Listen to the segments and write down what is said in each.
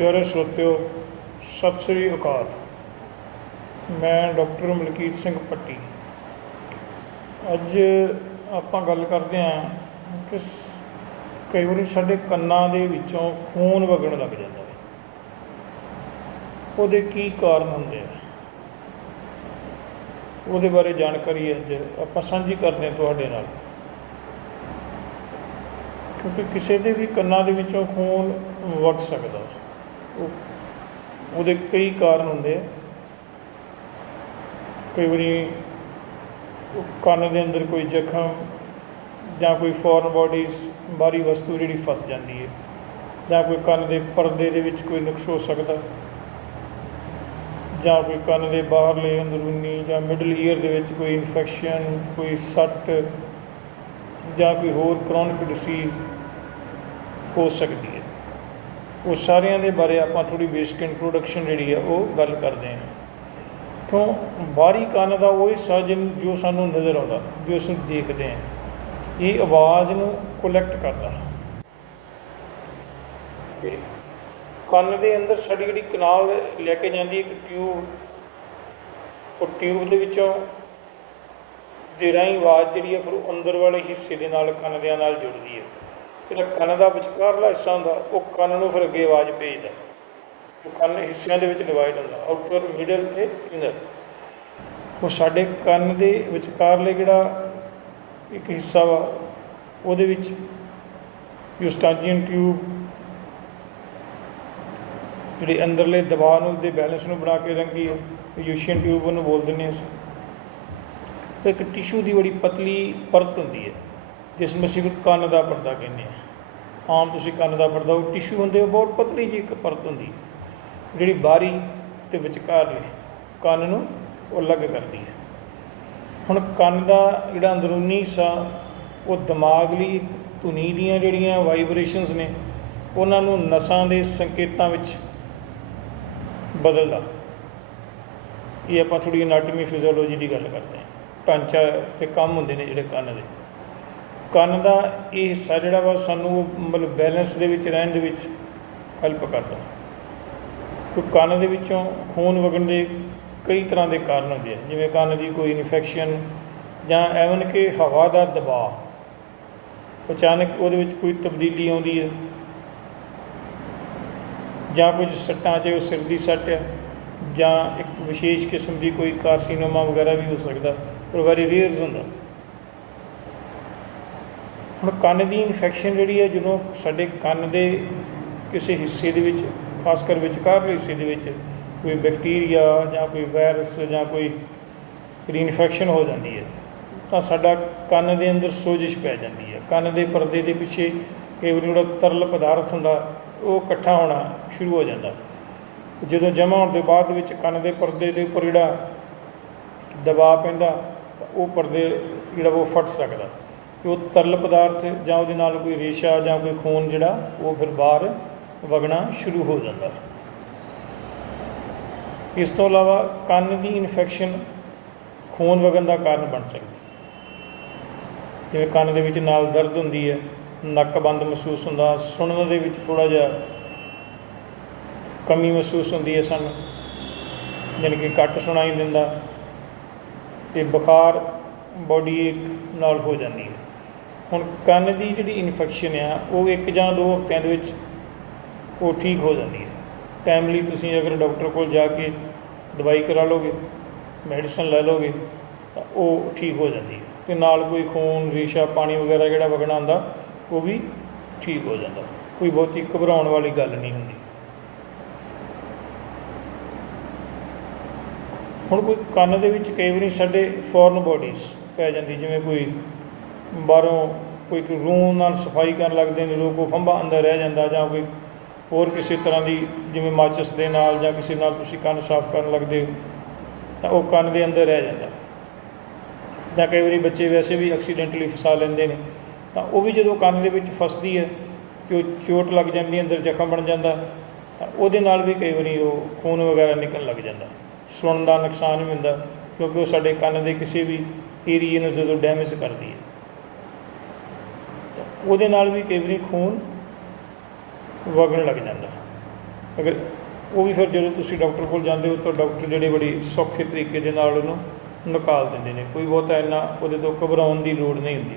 ਪਿਆਰੇ ਸਰੋਤਿਓ, ਸਤਿ ਸ੍ਰੀ ਅਕਾਲ। ਮੈਂ ਡਾਕਟਰ ਮਲਕੀਤ ਸਿੰਘ ਪੱਟੀ। ਅੱਜ ਆਪਾਂ ਗੱਲ ਕਰਦੇ ਹਾਂ ਕਿ ਕਈ ਵਾਰੀ ਸਾਡੇ ਕੰਨਾਂ ਦੇ ਵਿੱਚੋਂ ਖੂਨ ਵਗਣ ਲੱਗ ਜਾਂਦਾ ਹੈ। ਉਹਦੇ ਕੀ ਕਾਰਨ ਹੁੰਦੇ ਆ? ਉਹਦੇ ਬਾਰੇ ਜਾਣਕਾਰੀ ਅੱਜ ਆਪਾਂ ਸਾਂਝੀ ਕਰਦੇ ਹਾਂ ਤੁਹਾਡੇ ਨਾਲ। ਕਿਉਂਕਿ ਕਿਸੇ ਦੇ ਵੀ ਕੰਨਾਂ ਦੇ ਵਿੱਚੋਂ ਖੂਨ ਵਗ ਸਕਦਾ ਉਹ ਉਹਦੇ ਕਈ ਕਾਰਨ ਹੁੰਦੇ ਆ। ਕਈ ਵਾਰੀ ਕੰਨ ਦੇ ਅੰਦਰ ਕੋਈ ਜ਼ਖਮ ਜਾਂ ਕੋਈ ਫੋਰਨ ਬਾਡੀਜ਼ ਬਾਹਰੀ ਵਸਤੂ ਜਿਹੜੀ ਫਸ ਜਾਂਦੀ ਹੈ ਜਾਂ ਕੋਈ ਕੰਨ ਦੇ ਪਰਦੇ ਦੇ ਵਿੱਚ ਕੋਈ ਨੁਕਸ ਹੋ ਸਕਦਾ। ਜਾਂ ਕੋਈ ਕੰਨ ਦੇ ਬਾਹਰਲੇ ਅੰਦਰੂਨੀ ਜਾਂ ਮਿਡਲ ਈਅਰ ਦੇ ਵਿੱਚ ਕੋਈ ਇਨਫੈਕਸ਼ਨ ਕੋਈ ਸੱਟ ਜਾਂ ਕੋਈ ਹੋਰ ਕ੍ਰੋਨਿਕ ਡਿਸੀਜ਼ ਹੋ ਸਕਦੀ ਉਹ ਸਾਰਿਆਂ ਦੇ ਬਾਰੇ ਆਪਾਂ ਥੋੜੀ ਬੇਸਿਕ ਇੰਟਰੋਡਕਸ਼ਨ ਜਿਹੜੀ ਹੈ ਉਹ ਗੱਲ ਕਰਦੇ ਹਾਂ। ਤੋਂ ਬਾਹਰੀ ਕੰਨ ਦਾ ਉਹ ਹਿੱਸਾ ਜਿਹਨ- ਜੋ ਸਾਨੂੰ ਨਜ਼ਰ ਆਉਂਦਾ, ਜੋ ਅਸੀਂ ਦੇਖਦੇ ਹਾਂ, ਇਹ ਆਵਾਜ਼ ਨੂੰ ਕਲੈਕਟ ਕਰਦਾ। ਤੇ ਕੰਨ ਦੇ ਅੰਦਰ ਸਾਡੀ ਜਿਹੜੀ ਕਨਾਲ ਲੈ ਕੇ ਜਾਂਦੀ ਇੱਕ ਟਿਊਬ ਉਹ ਟਿਊਬ ਦੇ ਵਿੱਚੋਂ ਦੇ ਰਾਹੀਂ ਆਵਾਜ਼ ਜਿਹੜੀ ਹੈ ਫਿਰ ਉਹ ਅੰਦਰ ਵਾਲੇ ਹਿੱਸੇ ਦੇ ਨਾਲ, ਕੰਨ ਦੇ ਨਾਲ ਜੁੜਦੀ ਹੈ। ਜਿਹੜਾ ਕੰਨ ਦਾ ਵਿਚਕਾਰਲਾ ਹਿੱਸਾ ਹੁੰਦਾ, ਉਹ ਕੰਨ ਨੂੰ ਫਿਰ ਅੱਗੇ ਆਵਾਜ਼ ਭੇਜਦਾ ਉਹ ਕੰਨ ਹਿੱਸਿਆਂ ਦੇ ਵਿੱਚ ਡਿਵਾਈਡ ਹੁੰਦਾ ਆਊਟਰ ਮਿਡਲ ਤੇ ਇਨਰ ਉਹ ਸਾਡੇ ਕੰਨ ਦੇ ਵਿਚਕਾਰਲੇ ਜਿਹੜਾ ਇੱਕ ਹਿੱਸਾ ਵਾ, ਉਹਦੇ ਵਿੱਚ ਯੂਸਟਾਜੀਅਨ ਟਿਊਬ ਜਿਹੜੀ ਅੰਦਰਲੇ ਦਬਾਅ ਨੂੰ, ਦੇ ਬੈਲੈਂਸ ਨੂੰ ਬਣਾ ਕੇ ਰੰਗੀ ਹੈ ਯੂਸ਼ੀਅਨ ਟਿਊਬ ਉਹਨੂੰ ਬੋਲ ਦਿੰਦੇ ਹਾਂ ਅਸੀਂ। ਇੱਕ ਟਿਸ਼ੂ ਦੀ ਬੜੀ ਪਤਲੀ ਪਰਤ ਹੁੰਦੀ ਹੈ। ਜਿਸ ਨੂੰ ਕੰਨ ਦਾ ਪਰਦਾ ਕਹਿੰਦੇ ਹਾਂ ਆਮ ਤੁਸੀਂ ਕੰਨ ਦਾ ਪਰਦਾ, ਉਹ ਟਿਸ਼ੂ ਹੁੰਦੇ ਉਹ ਬਹੁਤ ਪਤਲੀ ਜਿਹੀ ਇੱਕ ਪਰਤ ਹੁੰਦੀ ਜਿਹੜੀ ਬਾਹਰੀ ਤੇ ਵਿਚਕਾਰਲੇ ਕੰਨ ਨੂੰ ਉਹ ਅਲੱਗ ਕਰਦੀ ਹੈ ਹੁਣ ਕੰਨ ਦਾ ਜਿਹੜਾ ਅੰਦਰੂਨੀ ਹਿੱਸਾ, ਉਹ ਦਿਮਾਗ ਲਈ ਇੱਕ ਧੁਨੀ ਦੀਆਂ ਜਿਹੜੀਆਂ ਵਾਈਬ੍ਰੇਸ਼ਨਸ ਨੇ, ਉਹਨਾਂ ਨੂੰ ਨਸਾਂ ਦੇ ਸੰਕੇਤਾਂ ਵਿੱਚ ਬਦਲਦਾ। ਇਹ ਆਪਾਂ ਥੋੜੀ ਐਨਾਟਮੀ ਫਿਜ਼ੀਓਲੋਜੀ ਦੀ ਗੱਲ ਕਰਦੇ ਹਾਂ ਢਾਂਚਾ ਤੇ ਕੰਮ ਹੁੰਦੇ ਨੇ ਜਿਹੜੇ ਕੰਨ ਦੇ। ਕੰਨ ਦਾ ਇਹ ਹਿੱਸਾ ਜਿਹੜਾ ਵਾ ਸਾਨੂੰ ਉਹ ਮਤਲਬ ਬੈਲੈਂਸ ਦੇ ਵਿੱਚ ਰਹਿਣ ਦੇ ਵਿੱਚ ਹੈਲਪ ਕਰਦਾ। ਕਿ ਕੰਨ ਦੇ ਵਿੱਚੋਂ ਖੂਨ ਵਗਣ ਦੇ ਕਈ ਤਰ੍ਹਾਂ ਦੇ ਕਾਰਨ ਹੁੰਦੇ ਆ, ਜਿਵੇਂ ਕੰਨ ਦੀ ਕੋਈ ਇਨਫੈਕਸ਼ਨ ਜਾਂ ਐਵਨ ਕਿ ਹਵਾ ਦਾ ਦਬਾਅ, ਅਚਾਨਕ ਉਹਦੇ ਵਿੱਚ ਕੋਈ ਤਬਦੀਲੀ ਆਉਂਦੀ ਹੈ ਜਾਂ ਕੁਝ ਸੱਟਾਂ 'ਚ ਉਹ ਸਿਰ ਦੀ ਸੱਟ ਹੈ ਜਾਂ ਇੱਕ ਵਿਸ਼ੇਸ਼ ਕਿਸਮ ਦੀ ਕੋਈ ਕਾਰਸੀਨੋਮਾ ਵਗੈਰਾ ਵੀ ਹੋ ਸਕਦਾ, ਪਰ ਵੈਰੀ ਰੇਅਰਸ ਹੁੰਦਾ। ਹੁਣ ਕੰਨ ਦੀ ਇਨਫੈਕਸ਼ਨ ਜਿਹੜੀ ਹੈ, ਜਦੋਂ ਸਾਡੇ ਕੰਨ ਦੇ ਕਿਸੇ ਹਿੱਸੇ ਦੇ ਵਿੱਚ, ਖਾਸ ਕਰ ਵਿਚਕਾਰਲੇ ਹਿੱਸੇ ਦੇ ਵਿੱਚ ਕੋਈ ਬੈਕਟੀਰੀਆ ਜਾਂ ਕੋਈ ਵਾਇਰਸ ਜਾਂ ਕੋਈ ਜਿਹੜੀ ਇਨਫੈਕਸ਼ਨ ਹੋ ਜਾਂਦੀ ਹੈ, ਤਾਂ ਸਾਡਾ ਕੰਨ ਦੇ ਅੰਦਰ ਸੋਜਿਸ਼ ਪੈ ਜਾਂਦੀ ਹੈ। ਕੰਨ ਦੇ ਪਰਦੇ ਦੇ ਪਿੱਛੇ ਕਈ ਵਾਰੀ ਜਿਹੜਾ ਤਰਲ ਪਦਾਰਥ ਹੁੰਦਾ, ਉਹ ਇਕੱਠਾ ਹੋਣਾ ਸ਼ੁਰੂ ਹੋ ਜਾਂਦਾ। ਜਦੋਂ ਜਮ੍ਹਾਂ ਹੋਣ ਦੇ ਬਾਅਦ ਵਿੱਚ ਕੰਨ ਦੇ ਪਰਦੇ ਦੇ ਉੱਪਰ ਜਿਹੜਾ ਦਬਾਅ ਪੈਂਦਾ, ਤਾਂ ਉਹ ਪਰਦੇ ਜਿਹੜਾ ਉਹ ਫਟ ਸਕਦਾ। ਉਹ ਤਰਲ ਪਦਾਰਥ ਜਾਂ ਉਹਦੇ ਨਾਲ ਕੋਈ ਰੇਸ਼ਾ ਜਾਂ ਕੋਈ ਖੂਨ ਜਿਹੜਾ, ਉਹ ਫਿਰ ਬਾਹਰ ਵਗਣਾ ਸ਼ੁਰੂ ਹੋ ਜਾਂਦਾ ਇਸ ਤੋਂ ਇਲਾਵਾ ਕੰਨ ਦੀ ਇਨਫੈਕਸ਼ਨ ਖੂਨ ਵਗਣ ਦਾ ਕਾਰਨ ਬਣ ਸਕਦੀ ਜਿਵੇਂ ਕੰਨ ਦੇ ਵਿੱਚ ਨਾਲ ਦਰਦ ਹੁੰਦੀ ਹੈ, ਨੱਕ ਬੰਦ ਮਹਿਸੂਸ ਹੁੰਦਾ, ਸੁਣਨ ਦੇ ਵਿੱਚ ਥੋੜਾ ਜਿਹਾ ਕਮੀ ਮਹਿਸੂਸ ਹੁੰਦੀ ਹੈ ਸਾਨੂੰ ਯਾਨੀ ਕਿ ਘੱਟ ਸੁਣਾਈ ਦਿੰਦਾ ਤੇ ਬੁਖਾਰ ਬੋਡੀ ਨਾਲ ਹੋ ਜਾਂਦੀ ਹੈ। ਹੁਣ ਕੰਨ ਦੀ ਜਿਹੜੀ ਇਨਫੈਕਸ਼ਨ ਆ, ਉਹ ਇੱਕ ਜਾਂ ਦੋ ਹਫ਼ਤਿਆਂ ਦੇ ਵਿੱਚ ਉਹ ਠੀਕ ਹੋ ਜਾਂਦੀ ਹੈ। ਟਾਈਮਲੀ ਤੁਸੀਂ ਅਗਰ ਡਾਕਟਰ ਕੋਲ ਜਾ ਕੇ ਦਵਾਈ ਕਰਾ ਲੋਗੇ ਮੈਡੀਸਨ ਲੈ ਲੋਗੇ ਤਾਂ ਉਹ ਠੀਕ ਹੋ ਜਾਂਦੀ ਹੈ। ਤੇ ਨਾਲ ਕੋਈ ਖੂਨ, ਰੇਸ਼ਾ, ਪਾਣੀ ਵਗੈਰਾ ਜਿਹੜਾ ਵਗਣਾ ਹੁੰਦਾ, ਉਹ ਵੀ ਠੀਕ ਹੋ ਜਾਂਦਾ। ਕੋਈ ਬਹੁਤੀ ਘਬਰਾਉਣ ਵਾਲੀ ਗੱਲ ਨਹੀਂ ਹੁੰਦੀ। ਹੁਣ ਕੋਈ ਕੰਨ ਦੇ ਵਿੱਚ ਕਈ ਵਾਰੀ ਸਾਡੇ ਫੋਰਨ ਬਾਡੀਜ਼ ਪੈ ਜਾਂਦੀ, ਜਿਵੇਂ ਕੋਈ ਬਾਹਰੋਂ ਕੋਈ ਕੋਈ ਰੂਹ ਨਾਲ ਸਫ਼ਾਈ ਕਰਨ ਲੱਗਦੇ ਨੇ ਜਦੋਂ ਕੋਈ ਫੰਬਾ ਅੰਦਰ ਰਹਿ ਜਾਂਦਾ ਜਾਂ ਕੋਈ ਹੋਰ ਕਿਸੇ ਤਰ੍ਹਾਂ ਦੀ, ਜਿਵੇਂ ਮਾਚਿਸ ਦੇ ਨਾਲ ਜਾਂ ਕਿਸੇ ਨਾਲ ਤੁਸੀਂ ਕੰਨ ਸਾਫ਼ ਕਰਨ ਲੱਗਦੇ ਹੋ, ਤਾਂ ਉਹ ਕੰਨ ਦੇ ਅੰਦਰ ਰਹਿ ਜਾਂਦਾ। ਜਾਂ ਕਈ ਵਾਰੀ ਬੱਚੇ ਵੈਸੇ ਵੀ ਐਕਸੀਡੈਂਟਲੀ ਫਸਾ ਲੈਂਦੇ ਨੇ, ਤਾਂ ਉਹ ਵੀ ਜਦੋਂ ਕੰਨ ਦੇ ਵਿੱਚ ਫਸਦੀ ਹੈ ਤੇ ਉਹ ਚੋਟ ਲੱਗ ਜਾਂਦੀ ਹੈ, ਅੰਦਰ ਜ਼ਖਮ ਬਣ ਜਾਂਦਾ, ਤਾਂ ਉਹਦੇ ਨਾਲ ਵੀ ਕਈ ਵਾਰੀ ਉਹ ਖੂਨ ਵਗੈਰਾ ਨਿਕਲਣ ਲੱਗ ਜਾਂਦਾ। ਸੁਣਨ ਦਾ ਨੁਕਸਾਨ ਵੀ ਹੁੰਦਾ, ਕਿਉਂਕਿ ਉਹ ਸਾਡੇ ਕੰਨ ਦੇ ਕਿਸੇ ਵੀ ਏਰੀਏ ਨੂੰ ਜਦੋਂ ਡੈਮੇਜ ਕਰਦੀ ਉਹਦੇ ਨਾਲ ਵੀ ਕਈ ਵਾਰੀ ਖੂਨ ਵਗਣ ਲੱਗ ਜਾਂਦਾ। ਅਗਰ ਉਹ ਵੀ ਫਿਰ ਜਦੋਂ ਤੁਸੀਂ ਡਾਕਟਰ ਕੋਲ ਜਾਂਦੇ ਹੋ ਤਾਂ ਡਾਕਟਰ ਜਿਹੜੇ ਬੜੀ ਸੌਖੇ ਤਰੀਕੇ ਦੇ ਨਾਲ ਉਹਨੂੰ ਨਿਕਾਲ ਦਿੰਦੇ ਨੇ। ਕੋਈ ਬਹੁਤਾ ਇੰਨਾ ਉਹਦੇ ਤੋਂ ਘਬਰਾਉਣ ਦੀ ਲੋੜ ਨਹੀਂ ਹੁੰਦੀ।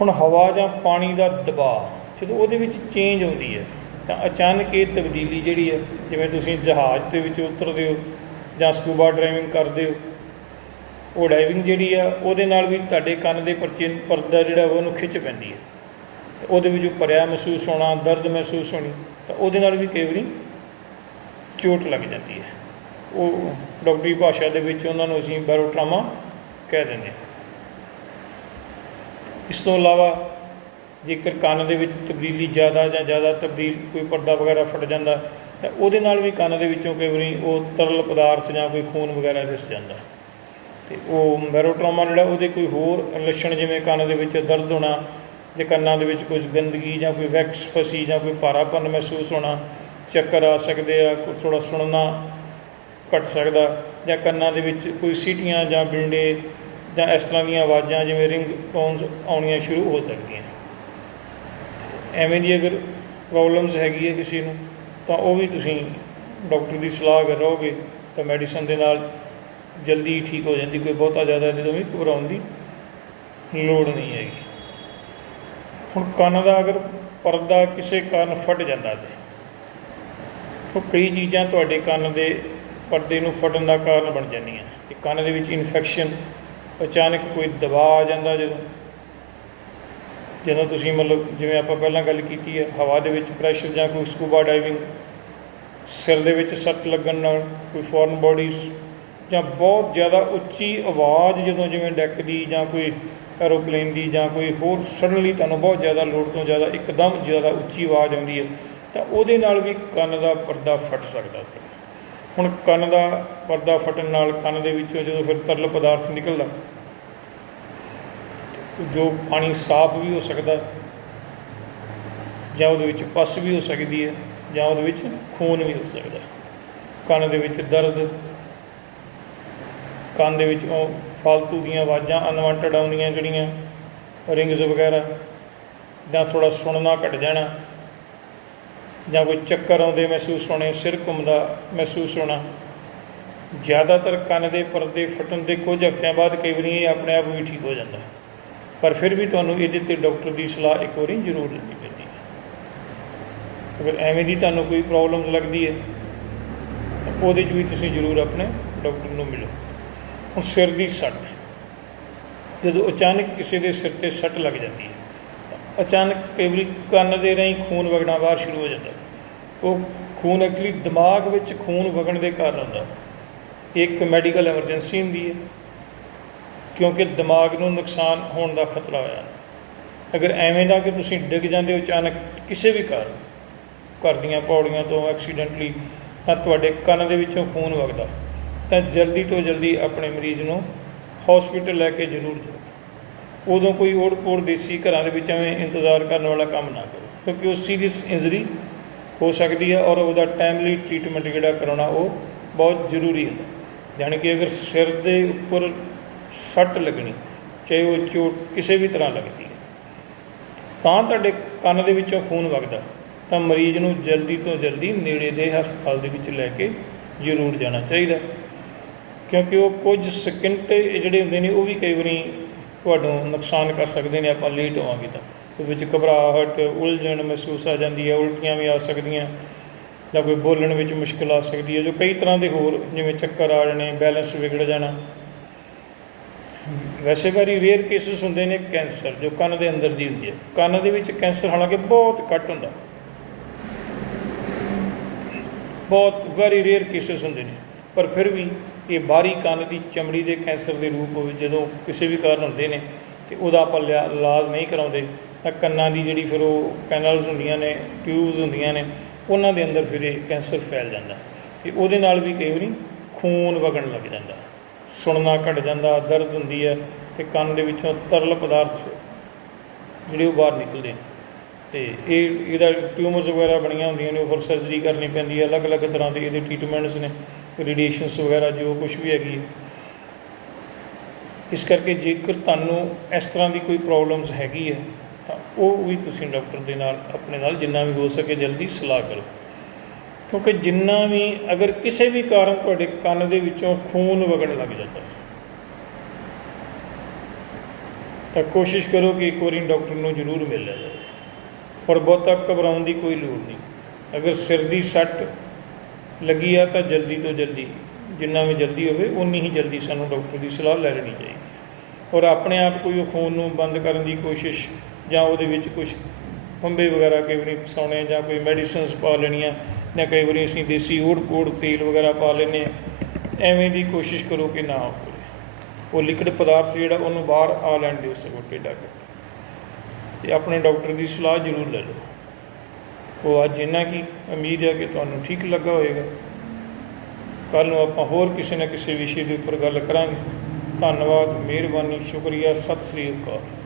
ਹੁਣ ਹਵਾ ਜਾਂ ਪਾਣੀ ਦਾ ਦਬਾਅ ਜਦੋਂ ਉਹਦੇ ਵਿੱਚ ਚੇਂਜ ਆਉਂਦੀ ਹੈ, ਤਾਂ ਅਚਾਨਕ ਇਹ ਤਬਦੀਲੀ ਜਿਹੜੀ ਹੈ, ਜਿਵੇਂ ਤੁਸੀਂ ਜਹਾਜ਼ ਦੇ ਵਿੱਚ ਉਤਰਦੇ ਹੋ ਜਾਂ ਸਕੂਬਾ ਡਰਾਈਵਿੰਗ ਕਰਦੇ ਹੋ ਉਹ ਡਾਈਵਿੰਗ ਜਿਹੜੀ ਆ, ਉਹਦੇ ਨਾਲ ਵੀ ਤੁਹਾਡੇ ਕੰਨ ਦੇ ਪਰਚੇ, ਪਰਦਾ ਜਿਹੜਾ ਵਾ ਉਹਨੂੰ ਖਿੱਚ ਪੈਂਦੀ ਹੈ ਤੇ ਉਹਦੇ ਵਿੱਚੋਂ ਭਰਿਆ ਮਹਿਸੂਸ ਹੋਣਾ, ਦਰਦ ਮਹਿਸੂਸ ਹੋਣੀ, ਤਾਂ ਉਹਦੇ ਨਾਲ ਵੀ ਕਈ ਵਾਰੀ ਚੋਟ ਲੱਗ ਜਾਂਦੀ ਹੈ ਉਹ ਡਾਕਟਰੀ ਭਾਸ਼ਾ ਦੇ ਵਿੱਚ ਉਹਨਾਂ ਨੂੰ ਅਸੀਂ ਬੈਰੋਟਰਾਮਾ ਕਹਿ ਦਿੰਦੇ ਹਾਂ। ਇਸ ਤੋਂ ਇਲਾਵਾ ਜੇਕਰ ਕੰਨ ਦੇ ਵਿੱਚ ਤਬਦੀਲੀ ਜ਼ਿਆਦਾ ਜਾਂ ਜ਼ਿਆਦਾ ਤਬਦੀਲ ਕੋਈ ਪਰਦਾ ਵਗੈਰਾ ਫਟ ਜਾਂਦਾ, ਤਾਂ ਉਹਦੇ ਨਾਲ ਵੀ ਕੰਨ ਦੇ ਵਿੱਚੋਂ ਕਈ ਵਾਰੀ ਉਹ ਤਰਲ ਪਦਾਰਥ ਜਾਂ ਕੋਈ ਖੂਨ ਵਗੈਰਾ ਰਿਸ ਜਾਂਦਾ। ਅਤੇ ਉਹ ਮੈਰੋਟ੍ਰੋਮਾ ਜਿਹੜਾ ਉਹਦੇ ਕੋਈ ਹੋਰ ਲੱਛਣ ਜਿਵੇਂ ਕੰਨ ਦੇ ਵਿੱਚ ਦਰਦ ਹੋਣਾ ਜੇ ਕੰਨਾਂ ਦੇ ਵਿੱਚ ਕੁਝ ਗੰਦਗੀ ਜਾਂ ਕੋਈ ਵੈਕਸ ਫਸੀ ਜਾਂ ਕੋਈ ਭਾਰਾਪਨ ਮਹਿਸੂਸ ਹੋਣਾ, ਚੱਕਰ ਆ ਸਕਦੇ ਆ ਕੁਝ ਥੋੜ੍ਹਾ ਸੁਣਨਾ ਘਟ ਸਕਦਾ ਜਾਂ ਕੰਨਾਂ ਦੇ ਵਿੱਚ ਕੋਈ ਸੀਟੀਆਂ ਜਾਂ ਬਿੰਡੇ ਜਾਂ ਇਸ ਤਰ੍ਹਾਂ ਦੀਆਂ ਆਵਾਜ਼ਾਂ ਜਿਵੇਂ ਰਿੰਗ ਟੋਨਸ ਆਉਣੀਆਂ ਸ਼ੁਰੂ ਹੋ ਸਕਦੀਆਂ ਐਵੇਂ ਦੀ ਅਗਰ ਪ੍ਰੋਬਲਮਸ ਹੈਗੀ ਹੈ ਕਿਸੇ ਨੂੰ, ਤਾਂ ਉਹ ਵੀ ਤੁਸੀਂ ਡਾਕਟਰ ਦੀ ਸਲਾਹ ਅਗਰ ਰਹੋਗੇ ਤਾਂ ਮੈਡੀਸਨ ਦੇ ਨਾਲ ਜਲਦੀ ਠੀਕ ਹੋ ਜਾਂਦੀ, ਕੋਈ ਬਹੁਤਾ ਜ਼ਿਆਦਾ ਇਹਦੇ ਤੋਂ ਵੀ ਘਬਰਾਉਣ ਦੀ ਲੋੜ ਨਹੀਂ ਹੈਗੀ। ਹੁਣ ਕੰਨ ਦਾ ਅਗਰ ਪਰਦਾ ਕਿਸੇ ਕਾਰਨ ਫਟ ਜਾਂਦਾ ਤੇ, ਉਹ ਕਈ ਚੀਜ਼ਾਂ ਤੁਹਾਡੇ ਕੰਨ ਦੇ ਪਰਦੇ ਨੂੰ ਫਟਣ ਦਾ ਕਾਰਨ ਬਣ ਜਾਂਦੀਆਂ ਕਿ ਕੰਨ ਦੇ ਵਿੱਚ ਇਨਫੈਕਸ਼ਨ ਅਚਾਨਕ ਕੋਈ ਦਬਾਅ ਆ ਜਾਂਦਾ ਜਦੋਂ ਜਦੋਂ ਤੁਸੀਂ ਮਤਲਬ ਜਿਵੇਂ ਆਪਾਂ ਪਹਿਲਾਂ ਗੱਲ ਕੀਤੀ ਹੈ, ਹਵਾ ਦੇ ਵਿੱਚ ਪ੍ਰੈਸ਼ਰ ਜਾਂ ਕੋਈ ਸਕੂਬਾ ਡਾਈਵਿੰਗ ਸਿਰ ਦੇ ਵਿੱਚ ਸੱਟ ਲੱਗਣ ਨਾਲ, ਕੋਈ ਫੋਰਨ ਬੋਡੀਜ਼ ਜਾਂ ਬਹੁਤ ਜ਼ਿਆਦਾ ਉੱਚੀ ਆਵਾਜ਼ ਜਦੋਂ ਜਿਵੇਂ ਡੈਕ ਦੀ ਜਾਂ ਕੋਈ ਐਰੋਪਲੇਨ ਦੀ ਜਾਂ ਕੋਈ ਹੋਰ ਸਡਨਲੀ ਤੁਹਾਨੂੰ ਬਹੁਤ ਜ਼ਿਆਦਾ ਲੋੜ ਤੋਂ ਜ਼ਿਆਦਾ ਇੱਕਦਮ ਜ਼ਿਆਦਾ ਉੱਚੀ ਆਵਾਜ਼ ਆਉਂਦੀ ਹੈ, ਤਾਂ ਉਹਦੇ ਨਾਲ ਵੀ ਕੰਨ ਦਾ ਪਰਦਾ ਫਟ ਸਕਦਾ ਹੁਣ ਕੰਨ ਦਾ ਪਰਦਾ ਫਟਣ ਨਾਲ ਕੰਨ ਦੇ ਵਿੱਚੋਂ ਜਦੋਂ ਫਿਰ ਤਰਲ ਪਦਾਰਥ ਨਿਕਲਦਾ, ਜੋ ਪਾਣੀ ਸਾਫ਼ ਵੀ ਹੋ ਸਕਦਾ, ਜਾਂ ਉਹਦੇ ਵਿੱਚ ਪਸ ਵੀ ਹੋ ਸਕਦੀ ਹੈ, ਜਾਂ ਉਹਦੇ ਵਿੱਚ ਖੂਨ ਵੀ ਹੋ ਸਕਦਾ। ਕੰਨ ਦੇ ਵਿੱਚ ਦਰਦ ਕੰਨ ਦੇ ਵਿੱਚ ਉਹ ਫालतू ਦੀਆਂ ਆਵਾਜ਼ਾਂ ਅਨਵਾਂਟਡ ਆਉਂਦੀਆਂ ਜਿਹੜੀਆਂ ਰਿੰਗਸ ਵਗੈਰਾ, ਜਾਂ ਥੋੜਾ ਸੁਣਨਾ ਘਟ ਜਾਣਾ, ਜਾਂ ਕੋਈ ਚੱਕਰ ਆਉਂਦੇ ਮਹਿਸੂਸ ਹੋਣੇ, ਸਿਰ ਘੁੰਮਦਾ ਮਹਿਸੂਸ ਹੋਣਾ, ਜ਼ਿਆਦਾਤਰ ਕੰਨ ਦੇ ਪਰਦੇ ਫਟਣ ਦੇ ਕੁਝ ਹਫ਼ਤਿਆਂ ਬਾਅਦ ਕਈ ਵਾਰੀ ਇਹ ਆਪਣੇ ਆਪ ਵੀ ਠੀਕ ਹੋ ਜਾਂਦਾ ਪਰ ਫਿਰ ਵੀ ਤੁਹਾਨੂੰ ਇਹਦੇ ਤੇ ਡਾਕਟਰ ਦੀ ਸਲਾਹ ਇੱਕ ਵਾਰੀ ਜ਼ਰੂਰ ਲੈਣੀ ਪੈਂਦੀ ਹੈ। ਅਗਰ ਐਵੇਂ ਦੀ ਤੁਹਾਨੂੰ ਕੋਈ ਪ੍ਰੋਬਲਮਸ ਲੱਗਦੀ ਹੈ, ਤਾਂ ਉਹਦੇ 'ਚ ਵੀ ਤੁਸੀਂ ਜ਼ਰੂਰ ਆਪਣੇ ਡਾਕਟਰ ਨੂੰ ਮਿਲੋ। ਹੁਣ ਸਿਰ ਦੀ ਸੱਟ। ਜਦੋਂ ਅਚਾਨਕ ਕਿਸੇ ਦੇ ਸਿਰ ਤੇ ਸੱਟ ਲੱਗ ਜਾਂਦੀ ਹੈ, ਤਾਂ ਅਚਾਨਕ ਕਈ ਵਾਰੀ ਕੰਨ ਦੇ ਰਾਹੀਂ ਖੂਨ ਵਗਣਾ ਬਾਹਰ ਸ਼ੁਰੂ ਹੋ ਜਾਂਦਾ। ਉਹ ਖੂਨ ਐਕਚੁਅਲੀ ਦਿਮਾਗ ਵਿੱਚ ਖੂਨ ਵਗਣ ਦੇ ਕਾਰਨ ਹੁੰਦਾ ਇੱਕ ਮੈਡੀਕਲ ਐਮਰਜੈਂਸੀ ਹੁੰਦੀ ਹੈ, ਕਿਉਂਕਿ ਦਿਮਾਗ ਨੂੰ ਨੁਕਸਾਨ ਹੋਣ ਦਾ ਖਤਰਾ ਹੋਇਆ। ਅਗਰ ਐਵੇਂ ਦਾ ਕਿ ਤੁਸੀਂ ਡਿੱਗ ਜਾਂਦੇ ਹੋ ਅਚਾਨਕ ਕਿਸੇ ਵੀ ਕਾਰਨ, ਘਰ ਦੀਆਂ ਪੌੜੀਆਂ ਤੋਂ ਐਕਸੀਡੈਂਟਲੀ ਤਾਂ ਤੁਹਾਡੇ ਕੰਨ ਦੇ ਵਿੱਚੋਂ ਖੂਨ ਵਗਦਾ। ਤਾਂ ਜਲਦੀ ਤੋਂ ਜਲਦੀ ਆਪਣੇ ਮਰੀਜ਼ ਨੂੰ ਹਸਪੀਟਲ ਲੈ ਕੇ ਜ਼ਰੂਰ ਜਾਓ। ਉਦੋਂ ਕੋਈ ਓੜ ਪੋੜ ਦੇਸੀ ਘਰਾਂ ਦੇ ਵਿੱਚ ਐਵੇਂ ਇੰਤਜ਼ਾਰ ਕਰਨ ਵਾਲਾ ਕੰਮ ਨਾ ਕਰੋ, ਕਿਉਂਕਿ ਉਹ ਸੀਰੀਅਸ ਇੰਜਰੀ ਹੋ ਸਕਦੀ ਹੈ ਔਰ ਉਹਦਾ ਟਾਈਮਲੀ ਟ੍ਰੀਟਮੈਂਟ ਜਿਹੜਾ ਕਰਾਉਣਾ ਉਹ ਬਹੁਤ ਜ਼ਰੂਰੀ ਹੈ ਜਾਣੀ ਕਿ ਅਗਰ ਸਿਰ ਦੇ ਉੱਪਰ ਸੱਟ ਲੱਗਣੀ, ਚਾਹੇ ਉਹ ਚੋਟ ਕਿਸੇ ਵੀ ਤਰ੍ਹਾਂ ਲੱਗਦੀ ਹੈ, ਤਾਂ ਤੁਹਾਡੇ ਕੰਨ ਦੇ ਵਿੱਚੋਂ ਖੂਨ ਵਗਦਾ, ਤਾਂ ਮਰੀਜ਼ ਨੂੰ ਜਲਦੀ ਤੋਂ ਜਲਦੀ ਨੇੜੇ ਦੇ ਹਸਪਤਾਲ ਦੇ ਵਿੱਚ ਲੈ ਕੇ ਜ਼ਰੂਰ ਜਾਣਾ ਚਾਹੀਦਾ। ਕਿਉਂਕਿ ਉਹ ਕੁਝ ਸਕਿੰਟ ਜਿਹੜੇ ਹੁੰਦੇ ਨੇ, ਉਹ ਵੀ ਕਈ ਵਾਰੀ ਤੁਹਾਨੂੰ ਨੁਕਸਾਨ ਕਰ ਸਕਦੇ ਨੇ, ਆਪਾਂ ਲੇਟ ਹੋਵਾਂਗੇ ਤਾਂ। ਉਹਦੇ ਵਿੱਚ ਘਬਰਾਹਟ, ਉਲਝਣ ਮਹਿਸੂਸ ਆ ਜਾਂਦੀ ਹੈ, ਉਲਟੀਆਂ ਵੀ ਆ ਸਕਦੀਆਂ, ਜਾਂ ਕੋਈ ਬੋਲਣ ਵਿੱਚ ਮੁਸ਼ਕਲ ਆ ਸਕਦੀ ਹੈ, ਜੋ ਕਈ ਤਰ੍ਹਾਂ ਦੇ ਹੋਰ ਜਿਵੇਂ ਚੱਕਰ ਆ ਜਾਣੇ ਬੈਲੈਂਸ ਵਿਗੜ ਜਾਣਾ। ਵੈਸੇ ਵਾਰੀ ਰੇਅਰ ਕੇਸਿਸ ਹੁੰਦੇ ਨੇ ਕੈਂਸਰ, ਜੋ ਕੰਨ ਦੇ ਅੰਦਰ ਦੀ ਹੁੰਦੀ ਹੈ। ਕੰਨ ਦੇ ਵਿੱਚ ਕੈਂਸਰ ਹਾਲਾਂਕਿ ਬਹੁਤ ਘੱਟ ਹੁੰਦਾ। ਬਹੁਤ ਵੈਰੀ ਰੇਅਰ ਕੇਸਿਸ ਹੁੰਦੇ ਨੇ, ਪਰ ਫਿਰ ਵੀ ਇਹ ਬਾਹਰੀ ਕੰਨ ਦੀ ਚਮੜੀ ਦੇ ਕੈਂਸਰ ਦੇ ਰੂਪ ਵਿੱਚ ਜਦੋਂ ਕਿਸੇ ਵੀ ਕਾਰਨ ਹੁੰਦੇ ਨੇ ਅਤੇ ਉਹਦਾ ਆਪਾਂ ਲਿਆ- ਇਲਾਜ ਨਹੀਂ ਕਰਾਉਂਦੇ, ਤਾਂ ਕੰਨਾਂ ਦੀ ਜਿਹੜੀ ਫਿਰ ਉਹ ਕੈਨਲਸ ਹੁੰਦੀਆਂ ਨੇ ਟਿਊਬਸ ਹੁੰਦੀਆਂ ਨੇ, ਉਹਨਾਂ ਦੇ ਅੰਦਰ ਫਿਰ ਇਹ ਕੈਂਸਰ ਫੈਲ ਜਾਂਦਾ ਅਤੇ ਉਹਦੇ ਨਾਲ ਵੀ ਕਈ ਵਾਰੀ ਖੂਨ ਵਗਣ ਲੱਗ ਜਾਂਦਾ, ਸੁਣਨਾ ਘਟ ਜਾਂਦਾ, ਦਰਦ ਹੁੰਦੀ ਹੈ ਤੇ ਕੰਨ ਦੇ ਵਿੱਚੋਂ ਤਰਲ ਪਦਾਰਥ ਜਿਹੜੇ ਉਹ ਬਾਹਰ ਨਿਕਲਦੇ ਨੇ ਤੇ ਇਹ ਇਹਦਾ ਟਿਊਮਰਸ ਵਗੈਰਾ ਬਣੀਆਂ ਹੁੰਦੀਆਂ ਨੇ, ਉਹ ਫਿਰ ਸਰਜਰੀ ਕਰਨੀ ਪੈਂਦੀ ਹੈ, ਅਲੱਗ-ਅਲੱਗ ਤਰ੍ਹਾਂ ਦੇ ਇਹਦੇ ਟ੍ਰੀਟਮੈਂਟਸ ਨੇ। ਰੇਡੀਏਸ਼ਨਸ ਵਗੈਰਾ ਜੋ ਕੁਝ ਵੀ ਹੈਗੀ ਇਸ ਕਰਕੇ ਜੇਕਰ ਤੁਹਾਨੂੰ ਇਸ ਤਰ੍ਹਾਂ ਦੀ ਕੋਈ ਪ੍ਰੋਬਲਮਸ ਹੈਗੀ ਹੈ, ਤਾਂ ਉਹ ਵੀ ਤੁਸੀਂ ਡਾਕਟਰ ਦੇ ਨਾਲ, ਆਪਣੇ ਨਾਲ ਜਿੰਨਾ ਵੀ ਹੋ ਸਕੇ ਜਲਦੀ ਸਲਾਹ ਕਰੋ। ਕਿਉਂਕਿ ਜਿੰਨਾ ਵੀ, ਅਗਰ ਕਿਸੇ ਵੀ ਕਾਰਨ ਤੁਹਾਡੇ ਕੰਨ ਦੇ ਵਿੱਚੋਂ ਖੂਨ ਵਗਣ ਲੱਗ ਜਾਂਦਾ ਤਾਂ ਕੋਸ਼ਿਸ਼ ਕਰੋ ਕਿ ਇੱਕ ਵਾਰੀ ਡਾਕਟਰ ਨੂੰ ਜ਼ਰੂਰ ਮਿਲ ਲਿਆ ਜਾਵੇ। ਪਰ ਬਹੁਤਾ ਘਬਰਾਉਣ ਦੀ ਕੋਈ ਲੋੜ ਨਹੀਂ। ਅਗਰ ਸਿਰ ਦੀ ਸੱਟ ਲੱਗੀ ਆ ਤਾਂ ਜਲਦੀ ਤੋਂ ਜਲਦੀ, ਜਿੰਨਾ ਵੀ ਜਲਦੀ ਹੋਵੇ ਉਨੀ ਹੀ ਜਲਦੀ ਸਾਨੂੰ ਡਾਕਟਰ ਦੀ ਸਲਾਹ ਲੈ ਲੈਣੀ ਚਾਹੀਦੀ। ਔਰ ਆਪਣੇ ਆਪ ਕੋਈ ਉਹ ਖੂਨ ਨੂੰ ਬੰਦ ਕਰਨ ਦੀ ਕੋਸ਼ਿਸ਼ ਜਾਂ ਉਹਦੇ ਵਿੱਚ ਕੁਝ ਫੰਬੇ ਵਗੈਰਾ ਕਈ ਵਾਰੀ ਫਸਾਉਣੇ ਜਾਂ ਕੋਈ ਮੈਡੀਸਿਨਸ ਪਾ ਲੈਣੀਆਂ ਜਾਂ ਕਈ ਵਾਰੀ ਅਸੀਂ ਦੇਸੀ ਓੜ ਕੋੜ ਤੇਲ ਵਗੈਰਾ ਪਾ ਲੈਂਦੇ ਹਾਂ ਐਵੇਂ ਦੀ ਕੋਸ਼ਿਸ਼ ਕਰੋ ਕਿ ਨਾ ਹੋਵੇ ਉਹ ਲਿਕਵਿਡ ਪਦਾਰਥ ਜਿਹੜਾ ਉਹਨੂੰ ਬਾਹਰ ਆ ਲੈਣ ਦਿਓ ਸਗੋਂ ਟੇਢਾ ਕਰਕੇ। ਤੇ ਆਪਣੇ ਡਾਕਟਰ ਦੀ ਸਲਾਹ ਜ਼ਰੂਰ ਲੈ ਲਓ। ਉਹ ਅੱਜ ਇੰਨਾ ਕੀ ਉਮੀਦ ਹੈ ਕਿ ਤੁਹਾਨੂੰ ਠੀਕ ਲੱਗਾ ਹੋਵੇਗਾ। ਕੱਲ ਨੂੰ ਆਪਾਂ ਹੋਰ ਕਿਸੇ ਨਾ ਕਿਸੇ ਵਿਸ਼ੇ ਦੇ ਉੱਪਰ ਗੱਲ ਕਰਾਂਗੇ। ਧੰਨਵਾਦ, ਮਿਹਰਬਾਨੀ, ਸ਼ੁਕਰੀਆ, ਸਤਿ ਸ੍ਰੀ ਅਕਾਲ।